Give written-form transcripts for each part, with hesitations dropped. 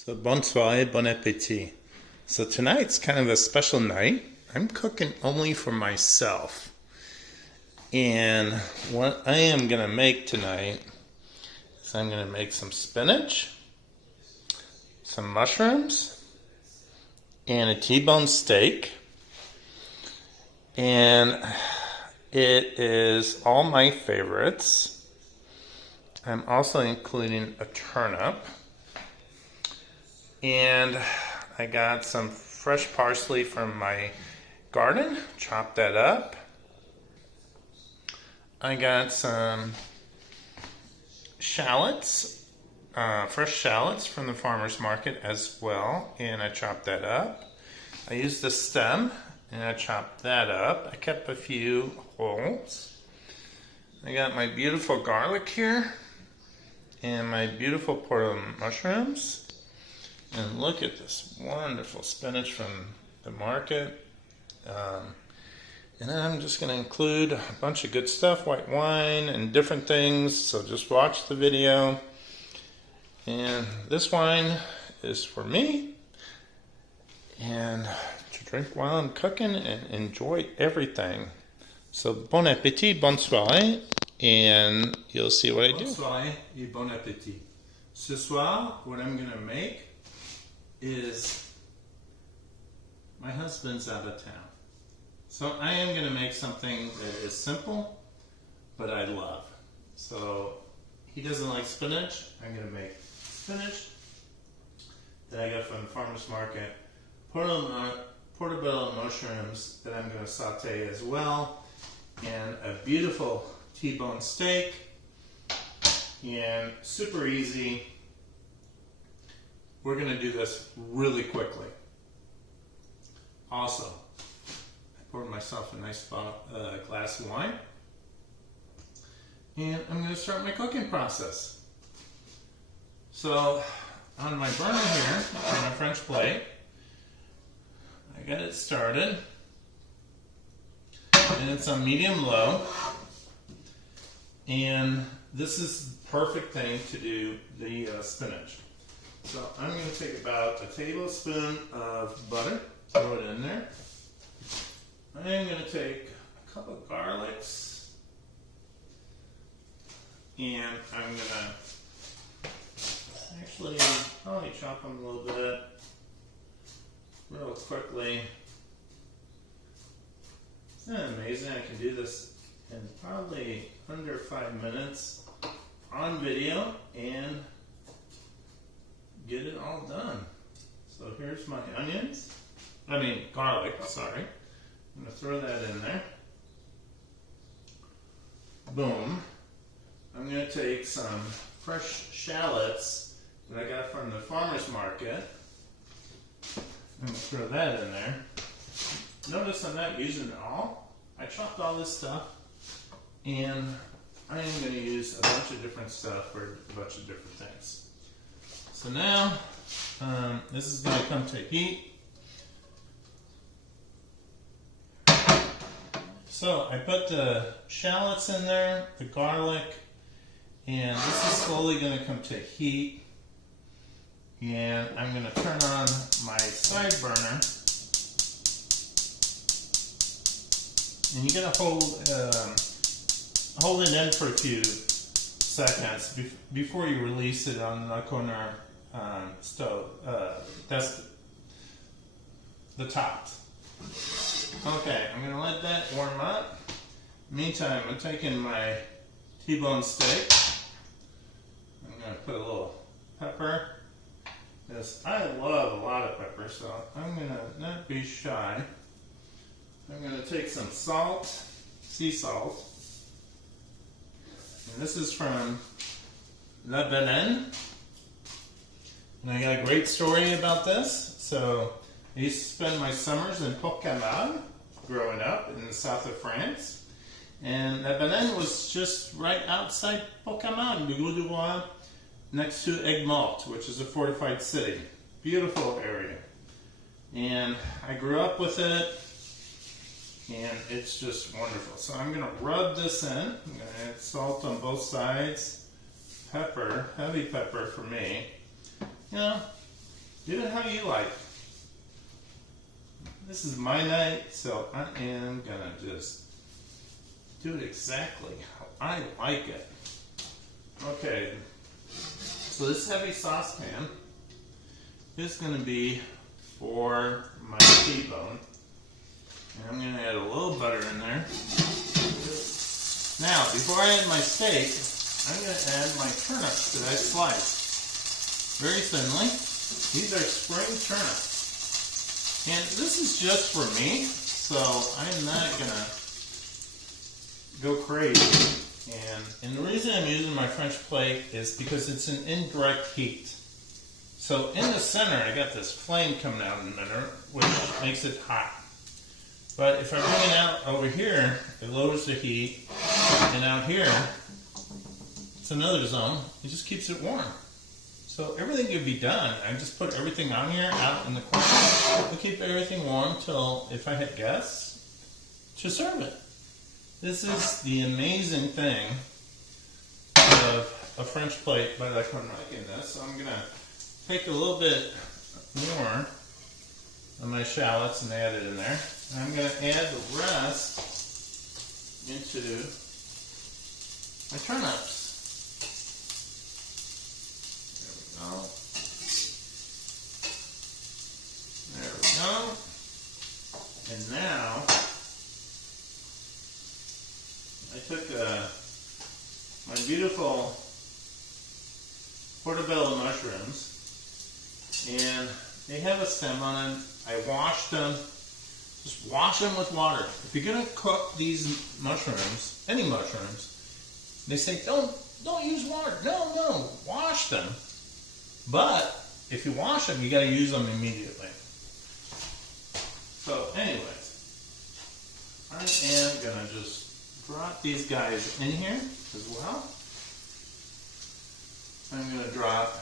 So bonne soirée, bon appétit. So tonight's kind of a special night. I'm cooking only for myself. And what I am going to make tonight is I'm going to make some spinach, some mushrooms, and a T-bone steak. And it is all my favorites. I'm also including a turnip. And I got some fresh parsley from my garden, chopped that up. I got some shallots, fresh shallots from the farmer's market as well, and I chopped that up. I used the stem and I chopped that up. I kept a few wholes. I got my beautiful garlic here and my beautiful portobello mushrooms. And look at this wonderful spinach from the market. And then I'm just going to include a bunch of good stuff, white wine and different things. So just watch the video. And this wine is for me. And to drink while I'm cooking and enjoy everything. So bon appétit, bonne soirée. And you'll see what I do. Bonne soirée et bon appétit. Ce soir, what I'm going to make is my husband's out of town. So I am going to make something that is simple, but I love. So he doesn't like spinach. I'm going to make spinach that I got from the farmer's market, portobello mushrooms that I'm going to saute as well, and a beautiful T-bone steak, and super easy. We're going to do this really quickly. Also, I poured myself a nice glass of wine. And I'm going to start my cooking process. So, on my burner here, on a French plate, I got it started. And it's on medium-low. And this is the perfect thing to do the spinach. So I'm going to take about a tablespoon of butter, throw it in there. I'm going to take a couple of garlics, and I'm going to actually probably chop them a little bit, real quickly. Isn't that amazing? I can do this in probably under 5 minutes on video and get it all done. So here's my garlic, sorry. I'm going to throw that in there. Boom. I'm going to take some fresh shallots that I got from the farmer's market. I'm going to throw that in there. Notice I'm not using it all. I chopped all this stuff, and I am going to use a bunch of different stuff for a bunch of different things. So now, this is going to come to heat. So I put the shallots in there, the garlic, and this is slowly going to come to heat. And I'm going to turn on my side burner. And you're going to hold it in for a few seconds before you release it on the corner stove. That's the top. Okay, I'm going to let that warm up. Meantime, I'm taking my T-bone steak. I'm going to put a little pepper. Yes, I love a lot of pepper, so I'm going to not be shy. I'm going to take some salt, sea salt. And this is from Lebanon. And I got a great story about this. So I used to spend my summers in Portobello growing up in the south of France. And Lebanon was just right outside Portobello, du Roi, next to Aigues-Mortes, which is a fortified city. Beautiful area. And I grew up with it. And it's just wonderful. So I'm going to rub this in. I'm going to add salt on both sides. Pepper, heavy pepper for me. You know, Do it how you like. This is my night, so I am gonna just do it exactly how I like it. Okay, so this heavy saucepan is gonna be for my T-bone. And I'm gonna add a little butter in there. Now, before I add my steak, I'm gonna add my turnips that I sliced very thinly. These are spring turnips. And this is just for me, so I'm not gonna go crazy. And the reason I'm using my French plate is because it's an indirect heat. So in the center, I got this flame coming out in the middle, which makes it hot. But if I bring it out over here, it lowers the heat, and out here, it's another zone. It just keeps it warm. So everything could be done. I just put everything on here, out in the corner, to keep everything warm till, if I had guests, to serve it. This is the amazing thing of a French plate by the Cornue in this. So I'm gonna take a little bit more of my shallots and add it in there. And I'm going to add the rest into my turnips. There we go. And now, I took my beautiful Portobello mushrooms, and they have a stem on them. I washed them. Just wash them with water. If you're gonna cook these mushrooms, any mushrooms, they say don't use water. No, wash them. But if you wash them, you gotta use them immediately. So, anyways, I am gonna just drop these guys in here as well. I'm gonna drop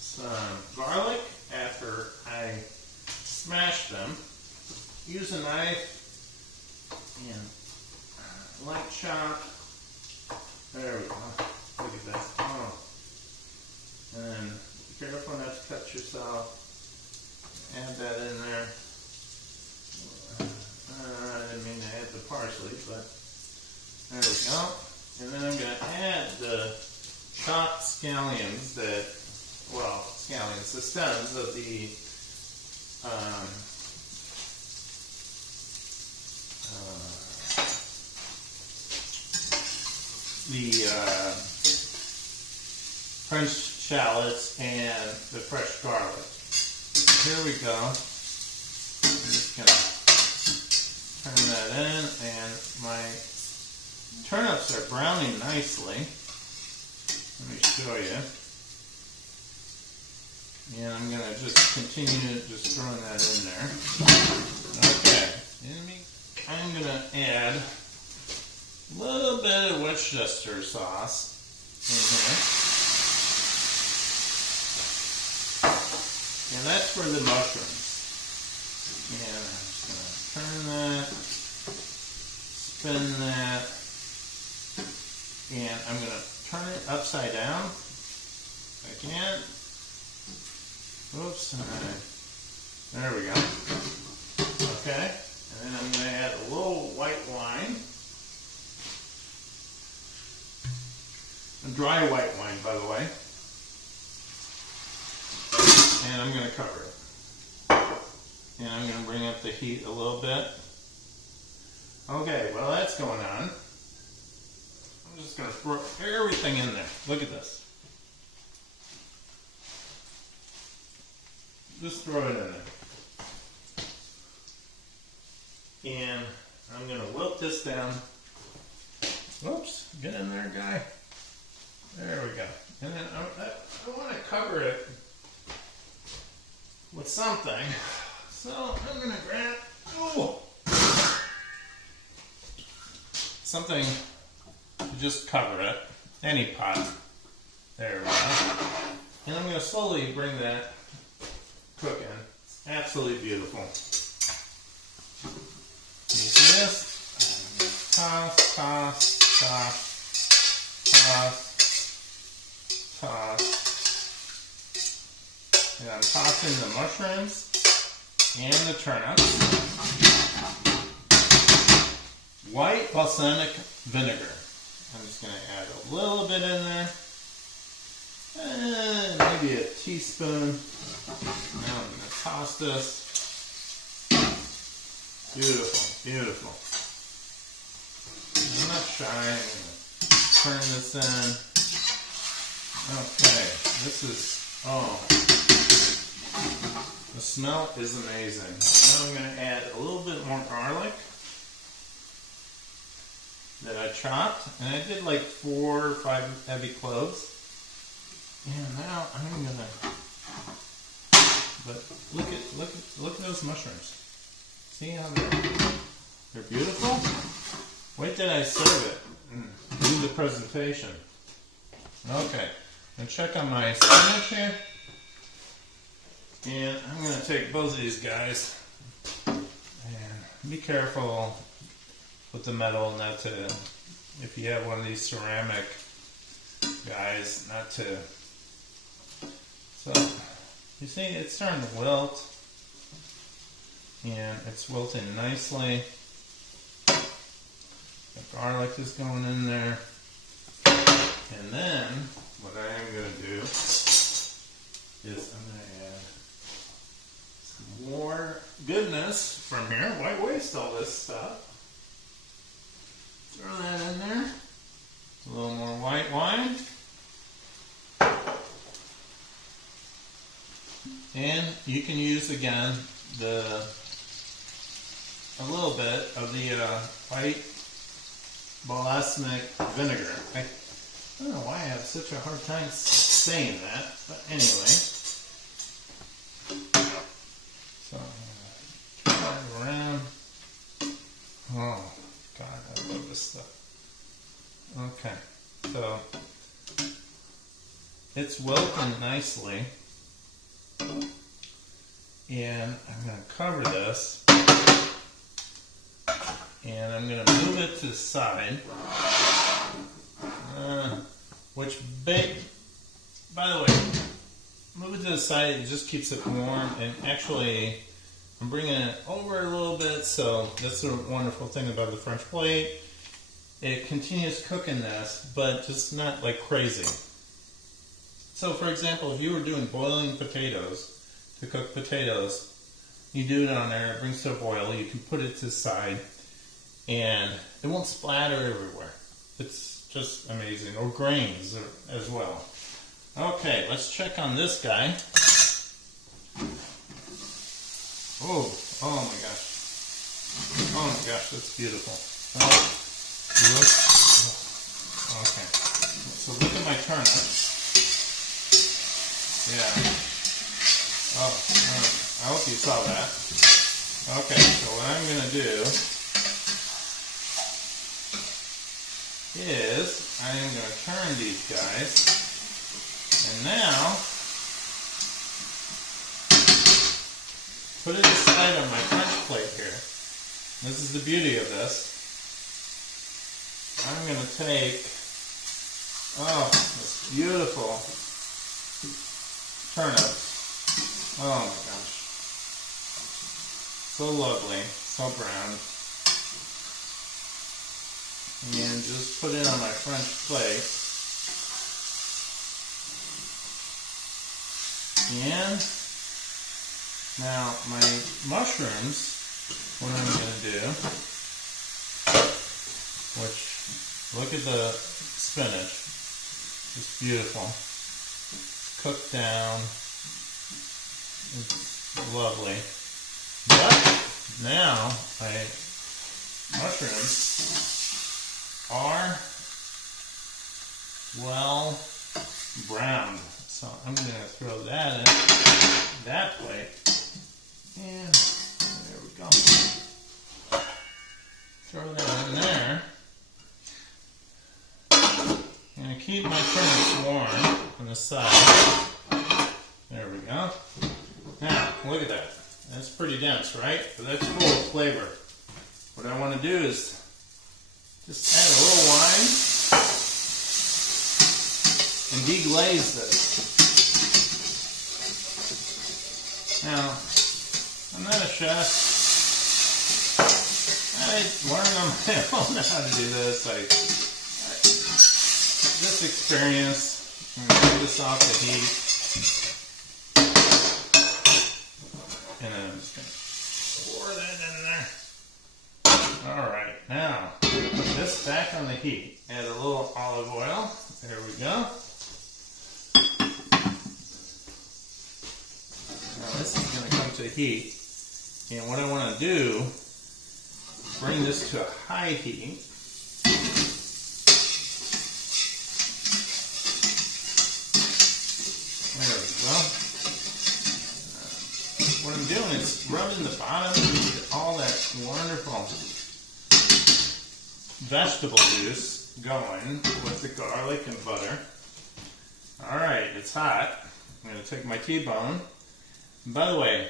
some garlic after I smash them. Use a knife and light chop. There we go. Look at that. Oh. And be careful not to cut yourself. Add that in there. I didn't mean to add the parsley, but there we go. And then I'm going to add the chopped scallions the stems of the French shallots and the fresh garlic. Here we go. I'm just going to turn that in, and my turnips are browning nicely. Let me show you. And I'm going to just continue just throwing that in there. Okay. I'm going to add a little bit of Worcestershire sauce in here. And that's for the mushrooms. And I'm just going to turn that, spin that, and I'm going to turn it upside down again. Oops. There we go. Okay. And then I'm going to add a little white wine. A dry white wine, by the way. And I'm going to cover it. And I'm going to bring up the heat a little bit. Okay, while that's going on, I'm just going to throw everything in there. Look at this. Just throw it in there. And I'm going to wilt this down. Whoops, get in there, guy. There we go. And then I want to cover it with something. So I'm going to grab something to just cover it. Any pot. There we go. And I'm going to slowly bring that cooking. It's absolutely beautiful. You see this? Toss, toss, toss, toss, toss. And I'm tossing the mushrooms and the turnips. White balsamic vinegar. I'm just going to add a little bit in there. Maybe a teaspoon. Now I'm going to toss this. Beautiful, beautiful. I'm not shy. I'm going to turn this in. Okay, this is, oh, the smell is amazing. Now I'm going to add a little bit more garlic that I chopped, and I did like 4 or 5 heavy cloves. And now I'm gonna, but look at those mushrooms. See how they're beautiful? Wait till I serve it and do the presentation. Okay, I'm gonna check on my spinach here, and I'm gonna take both of these guys. And be careful with the metal, not to, if you have one of these ceramic guys, not to. So, you see, it's starting to wilt, and it's wilting nicely. The garlic is going in there, and then what I am going to do is I'm going to add some more goodness from here. Why waste all this stuff? Throw that in there. A little more white wine. And you can use again a little bit of the white balsamic vinegar. I don't know why I have such a hard time saying that, but anyway. So I'm going to turn it around. Oh God, I love this stuff. Okay, so it's wilting nicely. And I'm going to cover this, and I'm going to move it to the side, which, by the way, move it to the side, it just keeps it warm, and actually, I'm bringing it over a little bit, so that's the wonderful thing about the French plate. It continues cooking this, but just not like crazy. So, for example, if you were doing boiling potatoes, to cook potatoes, you do it on there, it brings to a boil, you can put it to the side, and it won't splatter everywhere. It's just amazing. Or grains as well. Okay, let's check on this guy. Oh my gosh. Oh my gosh, that's beautiful. Okay, so look at my turnips. Yeah. Oh, I hope you saw that. Okay, so what I'm going to do is I'm going to turn these guys, and now put it aside on my French plate here. This is the beauty of this. I'm going to take, this beautiful turnip. Oh my gosh. So lovely, so brown. And just put it on my French plate. And now my mushrooms, what I'm going to do, which, look at the spinach. It's beautiful. It's cooked down. It's lovely. But now my mushrooms are well browned. So I'm going to throw that in that plate. And there we go. Throw that in there. I'm going to keep my turnips warm on the side. There we go. Now, look at that. That's pretty dense, right? But that's full of flavor. What I want to do is just add a little wine and deglaze this. Now, I'm not a chef. I learned on my own how to do this. This experience, I'm going to get this off the heat. And then I'm just going to pour that in there. Alright, now, I'm going to put this back on the heat. Add a little olive oil. There we go. Now this is going to come to heat. And what I want to do, bring this to a high heat. There we go. What I'm doing is rubbing the bottom to get all that wonderful vegetable juice going with the garlic and butter. Alright, it's hot. I'm going to take my T-bone. By the way,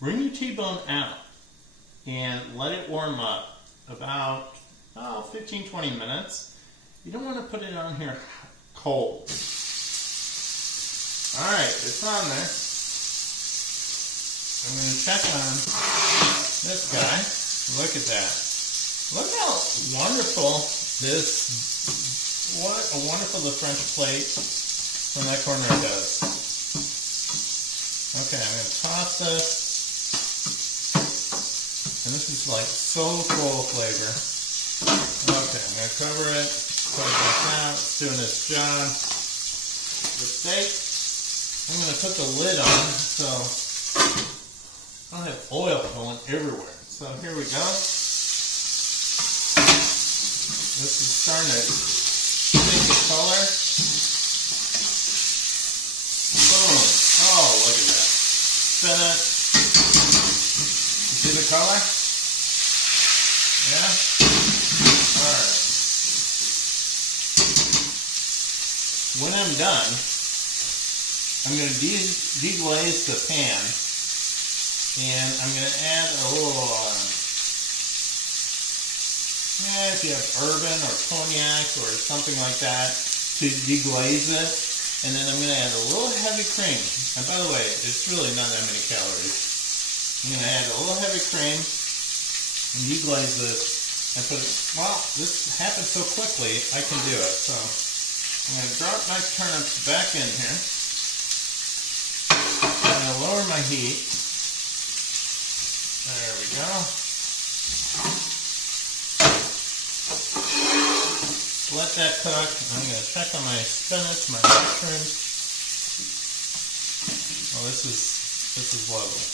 bring your T-bone out and let it warm up about 15-20 minutes. You don't want to put it on here cold. Alright, it's on there. I'm going to check on this guy. Look at that. Look how wonderful what a wonderful the French plate from that corner does. Okay, I'm going to toss this. And this is like so full of flavor. Okay, I'm going to cover it. Put it back out. It's doing its job. The steak, I'm going to put the lid on so I don't have oil going everywhere. So here we go. This is starting to take the color. Boom. Oh, look at that. Spin it. You see the color? Yeah? Alright. When I'm done, I'm going to deglaze the pan. And I'm going to add a little, if you have bourbon or cognac or something like that to deglaze it. And then I'm going to add a little heavy cream. And by the way, it's really not that many calories. I'm going to add a little heavy cream and deglaze this and put it, well, this happens so quickly, I can do it. So I'm going to drop my turnips back in here. I'm going to lower my heat. There we go. Let that cook. I'm going to check on my spinach, my mushrooms. Oh, this is lovely.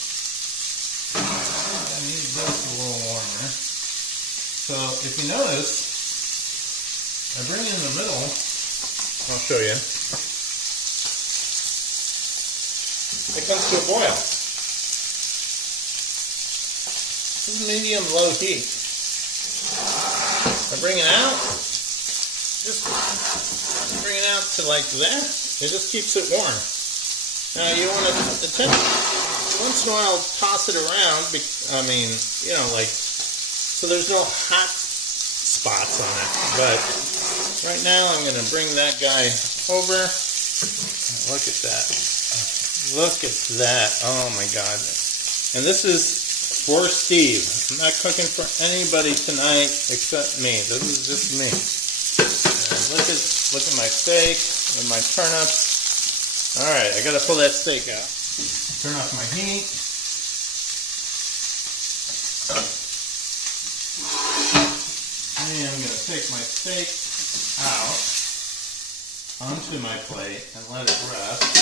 I need this a little warmer. So if you notice, I bring in the middle. I'll show you. It comes to a boil. This is medium-low heat. I bring it out, just bring it out to like that. It just keeps it warm. Now you want to, once in a while, toss it around. So there's no hot spots on it. But right now I'm going to bring that guy over. Look at that. Look at that. Oh my God. And this is for Steve. I'm not cooking for anybody tonight except me. This is just me. And look at my steak and my turnips. Alright, I gotta pull that steak out. Turn off my heat. And I'm gonna take my steak out onto my plate and let it rest.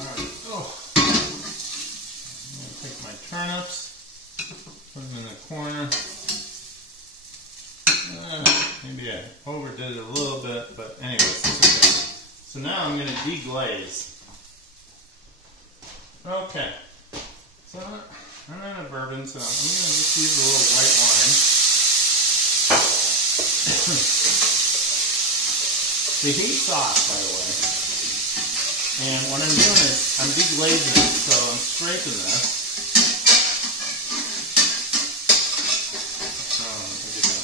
Alright, I'm going to take my turnips, put them in the corner. Maybe I overdid it a little bit, but anyways, it's okay. So now I'm going to deglaze. Okay, so I'm out of bourbon, so I'm going to just use a little white wine. The heat's off, by the way. And what I'm doing is I'm deglazing it, so I'm scraping this. Oh, look at that.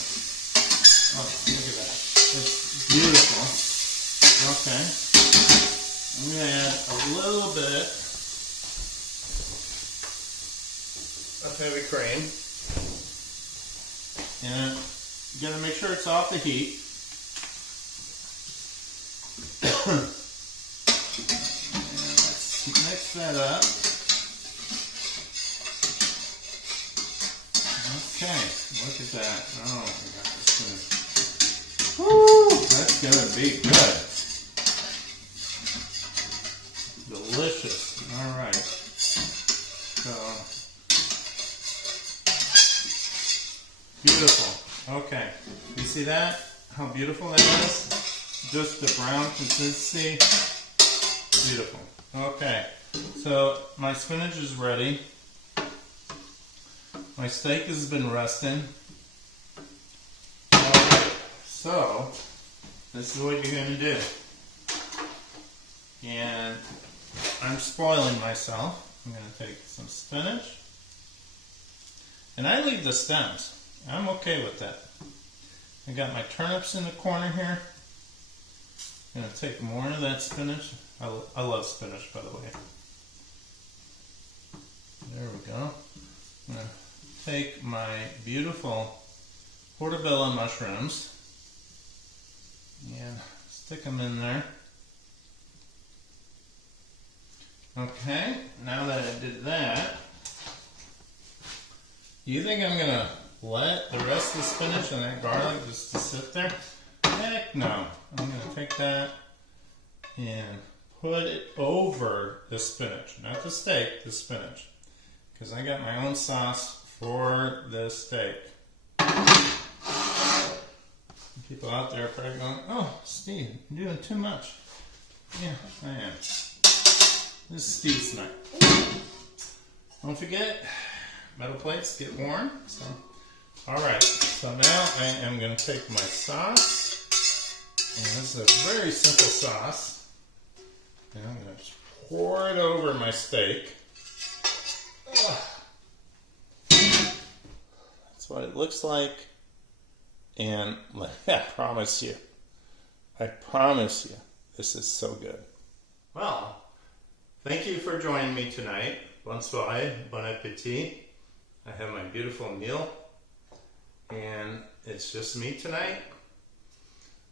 Oh, look at that. It's beautiful. Okay. I'm going to add a little bit of heavy cream. And you got to make sure it's off the heat. And let's mix that up. Okay, look at that. Oh, we got this good. Woo! That's gonna be good. Delicious. All right. So beautiful. Okay. You see that? How beautiful that is? Just the brown consistency. Beautiful. Okay. So my spinach is ready. My steak has been resting. Alright, so this is what you're going to do. And I'm spoiling myself. I'm going to take some spinach. And I leave the stems. I'm okay with that. I got my turnips in the corner here. I'm going to take more of that spinach. I love spinach, by the way. There we go. I'm going to take my beautiful Portobello mushrooms and stick them in there. Okay, now that I did that, you think I'm going to let the rest of the spinach and that garlic just to sit there? Heck no. I'm going to take that and put it over the spinach. Not the steak, the spinach. Because I got my own sauce for this steak. People out there are probably going, oh, Steve, you're doing too much. Yeah, I am. This is Steve's night. Don't forget, metal plates get warm. So, alright, so now I am going to take my sauce. And this is a very simple sauce. And I'm going to just pour it over my steak. That's what it looks like. And I promise you, this is so good. Well, thank you for joining me tonight. Bonne soirée, bon appétit. I have my beautiful meal. And it's just me tonight.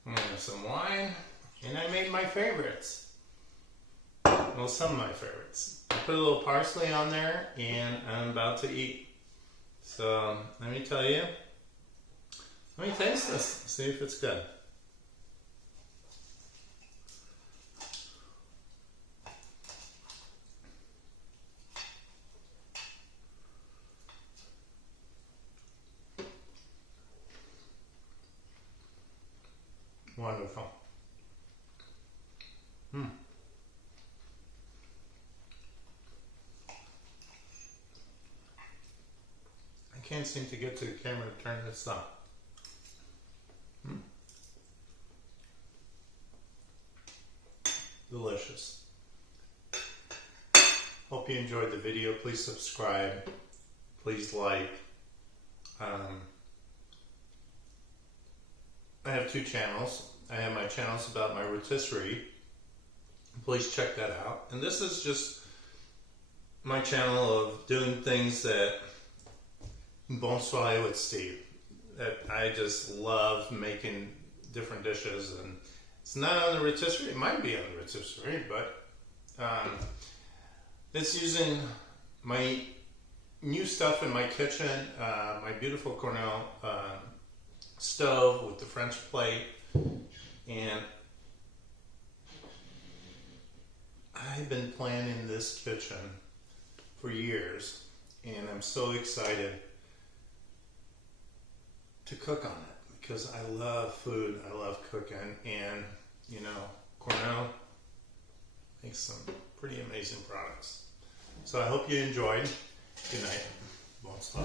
I'm going to have some wine. And I made my favorites. Well, some of my favorites. I put a little parsley on there and I'm about to eat. So, let me tell you. Let me taste this. See if it's good. Wonderful. I can't seem to get to the camera to turn this up. Delicious. Hope you enjoyed the video. Please subscribe. Please like. I have two channels. I have my channels about my rotisserie. Please check that out. And this is just my channel of doing things that Bonne soirée with Steve. That I just love making different dishes, and it's not on the rotisserie. It might be on the rotisserie, but it's using my new stuff in my kitchen, my beautiful Cornue stove with the French plate, and I've been planning this kitchen for years, and I'm so excited to cook on it because I love food, I love cooking, and you know, Cornue makes some pretty amazing products. So I hope you enjoyed. Good night. Bonsoir.